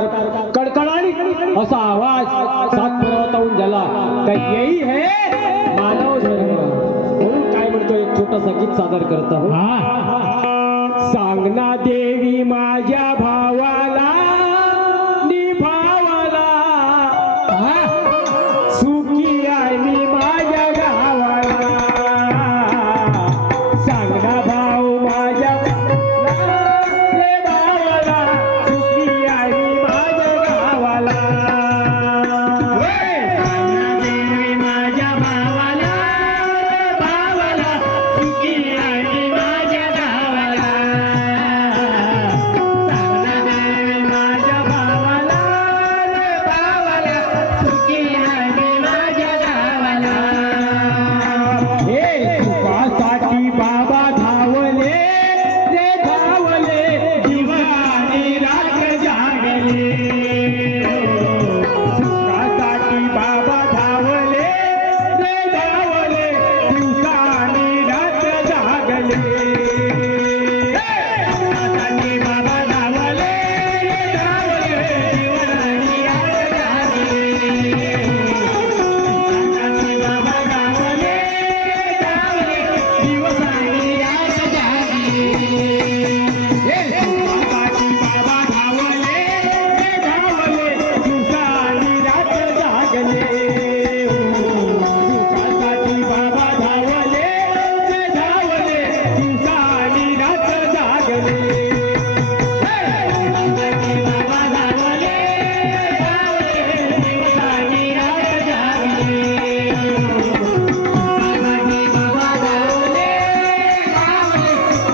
प्रकार कडकडाणी असा आवाज सात पर्वताहून झाला काय यही है मानव धर्म म्हणून काय म्हणतो एक छोटासा गीत सादर करता हो. सांगना देवी माझ्या भावाला निभावाला सुखी आहे मी माझ्या गावाला. सांगना भाऊ माझ्या रे भावाला सुखी आहे मी माझ्या गावाला. सांगना देवी माझ्या भावाला भावाला सुखी आहे मी माझ्या गावाला. सांगना देवी माझ्या भावाला रे भावाला सुखी आहे मी माझ्या गावाला. हे सुखासाठी बाबा धावले रे धावले दिवाणी रात जागले. सुखासाठी बाबा धावले रे धावले दिवसानी रात जागले. सुखासाठी बाबा धावले रे धावले दिवाणी रात जागले. सुखासाठी बाबा धावले रे धावले दिवसानी रात जागले. हे सुखासाठी बाबा धावले रे धावले दिवसानी रात जागले. सुखासाठी बाबा धावले रे धावले दिवसानी रात जागले. सुखासाठी बाबा धावले रे धावले दिवसानी रात जागले. सुखासाठी बाबा धावले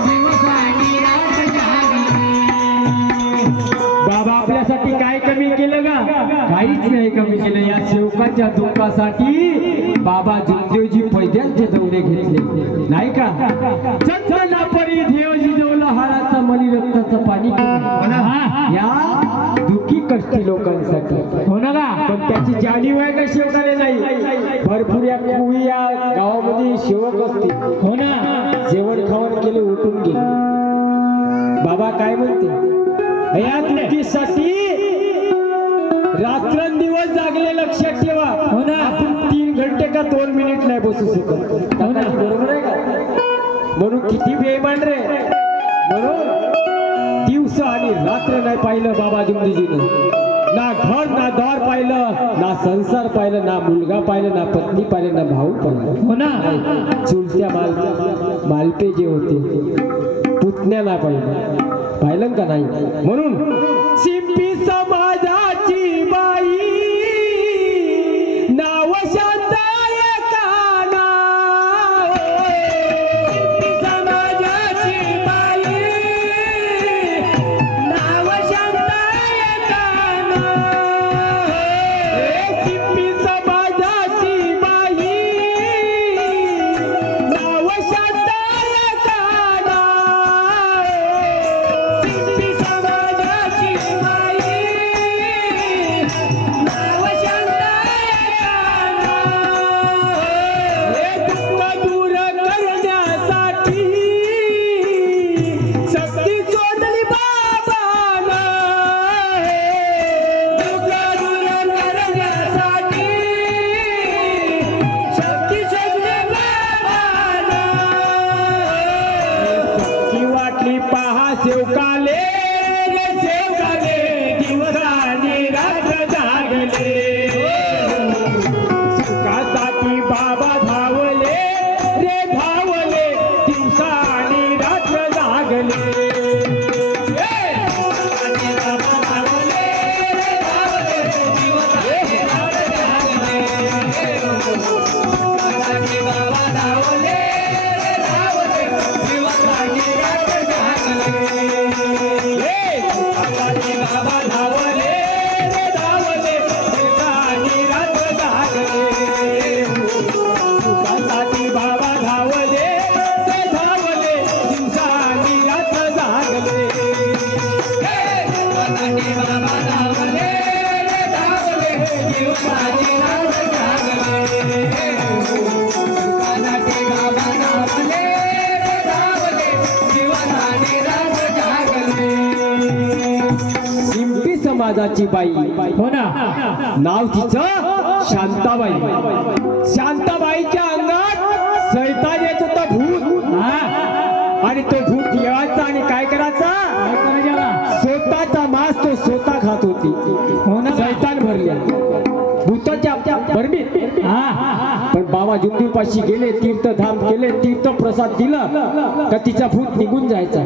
दिवसानी रात जागले. बाबा आपल्यासाठी काय कमी केलं का? काहीच नाही कमी केलं. या सेवकाच्या दुःखासाठी बाबा जुमदेवजी पैद्यांचे दौरे घेतले नाही का? चंदना परी देव जिजवला हाराचा मनी रक्ताचं पाणी केलं. या दुःखी कष्टी लोकांसाठी हो ना का? पण त्याची जाणीव आहे का सेवकाने? नाही. भरपूर या पूर्वी या गावामध्ये सेवक असते हो ना. जेवण खावण केले उठून गेले. बाबा काय म्हणते? या दुःखीसाठी रात्रंदिवस जागले लक्षात ठेवा हो ना. आपण 3 घंटे का 2 मिनिट नाही बसू शकत हो ना. बरोबर आहे का? म्हणून किती बेईमान रे. म्हणून दिवस आणि रात्र नाही पाहिलं बाबा जुमदेजीने. ना घर ना दार पाहिलं, ना संसार पाहिलं, ना मुलगा पाहिलं, ना पत्नी पाहिलं, ना भाऊ पाहिलं हो ना. चुलत्या मालपे जे होते पुतण्या ना पाहिलं का नाही. म्हणून सिंपी समाजाची बाई नाव शांताय काना. सिंपी समाजाची बाई नाव शांताय काना. सिंपी समाजाची बाई नाव शांताय काना. सिंपी समाजाची बाई नाव शांताय काना. हे दुःख दूर करण्यासाठी शक्ती सोडली बाबानं. दुःख दूर करण्यासाठी शक्ती सोडली बाबानं. शक्ती वाटली पहा सेवकाले रे सेवकाले दिवसानी रात जागले. सुखासाठी बाबा धावले रे धावले दिवसानी रात जागले. सुखासाठी बाबा धावले रे धावले दिवसानी रात जागले. सुखासाठी बाबा धावले रे धावले दिवसानी रात जागले. सुखासाठी बाबा धावले रे धावले दिवसानी रात जागले. सुखासाठी बाबा धावले रे धावले दिवसानी रात जागले. सुखासाठी बाबा धावले रे धावले दिवसानी रात जागले. सुखासाठी बाबा धावले रे धावले दिवसानी रात जागले. समाजाची बाई. हो ना. नाव तिचं शांताबाई. शांताबाईच्या अंगात सैतान येत होता, भूत. आणि तो भूत यायचा आणि काय करायचा, स्वतःचा मांस तो स्वतः खात होती. हो ना. सैतान भरल्या भूताच्या भरमीत. पण बाबा जुगदुपाशी गेले, तीर्थधाम केले, तीर्थ प्रसाद दिला का तिचा भूत निघून जायचा.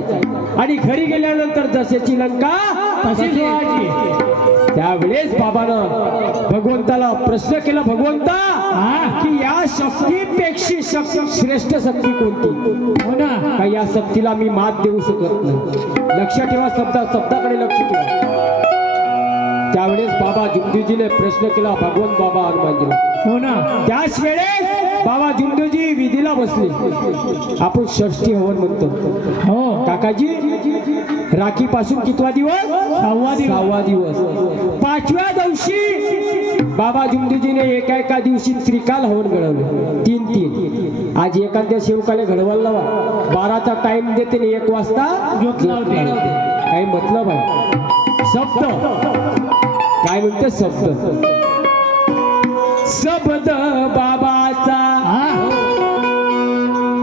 आणि घरी गेल्यानंतर जशाची लंका तशी व्हायची. त्यावेळेस बाबानं भगवंताला प्रश्न केला, भगवंता की या शक्तीपेक्षा श्रेष्ठ शक्ती कोणती. हो ना. का या शक्तीला मी मात देऊ शकत नाही. लक्ष ठेवा, शब्दाकडे लक्ष ठेवा. त्यावेळेस बाबा जुगदूजीने प्रश्न केला, भगवंत बाबा हनुमानजीला. हो ना. त्याच वेळेस बाबा जुगदूजी विधीला बसले. आपण षष्ठी हवन म्हणतो. हो काकाजी, राखी पासून कितवा दिवस, 6वा दिवस. 5व्या दिवशी बाबा जुगदूजीने एका दिवशी त्रिकाल हवन घडवलं. 3 आज एखाद्या सेवकाला घडवायला लावा, 12चा टाइम देते आणि 1 वाजता काही मतलब आहे. शब्द काय म्हणते, शब्द बाबाचा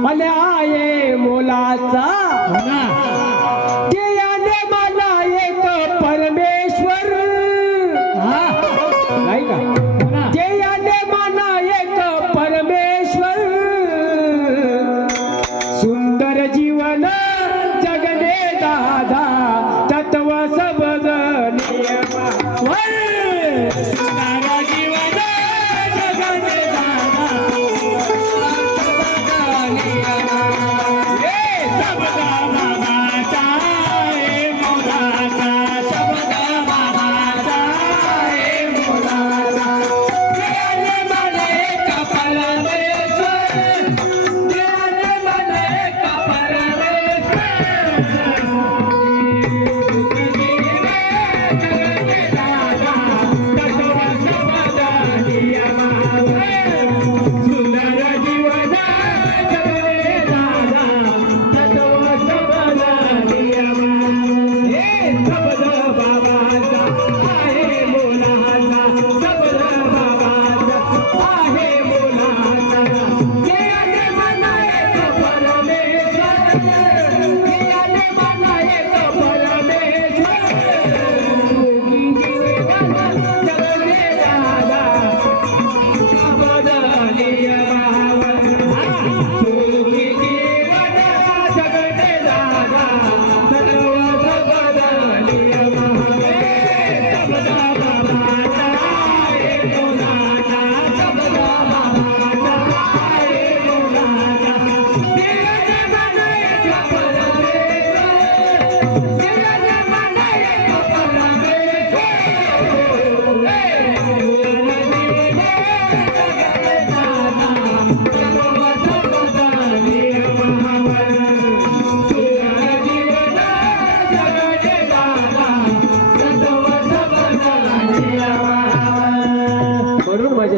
आणि आहे मोलाचा. ते याने मला एक परमेश्वर. नाही का, ते याने मला एक परमेश्वर. सुंदर जीवन जगने दादा, तत्व सबद नियम.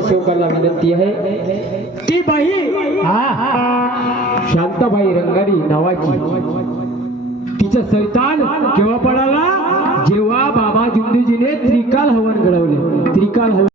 सेवकाला विनंती आहे ती बाई शांताबाई रंगारी नावाची. तिचं सैतान केव्हा पडाला, जेव्हा बाबा जुगदूजीने त्रिकाल हवन घडवले. त्रिकाल हवन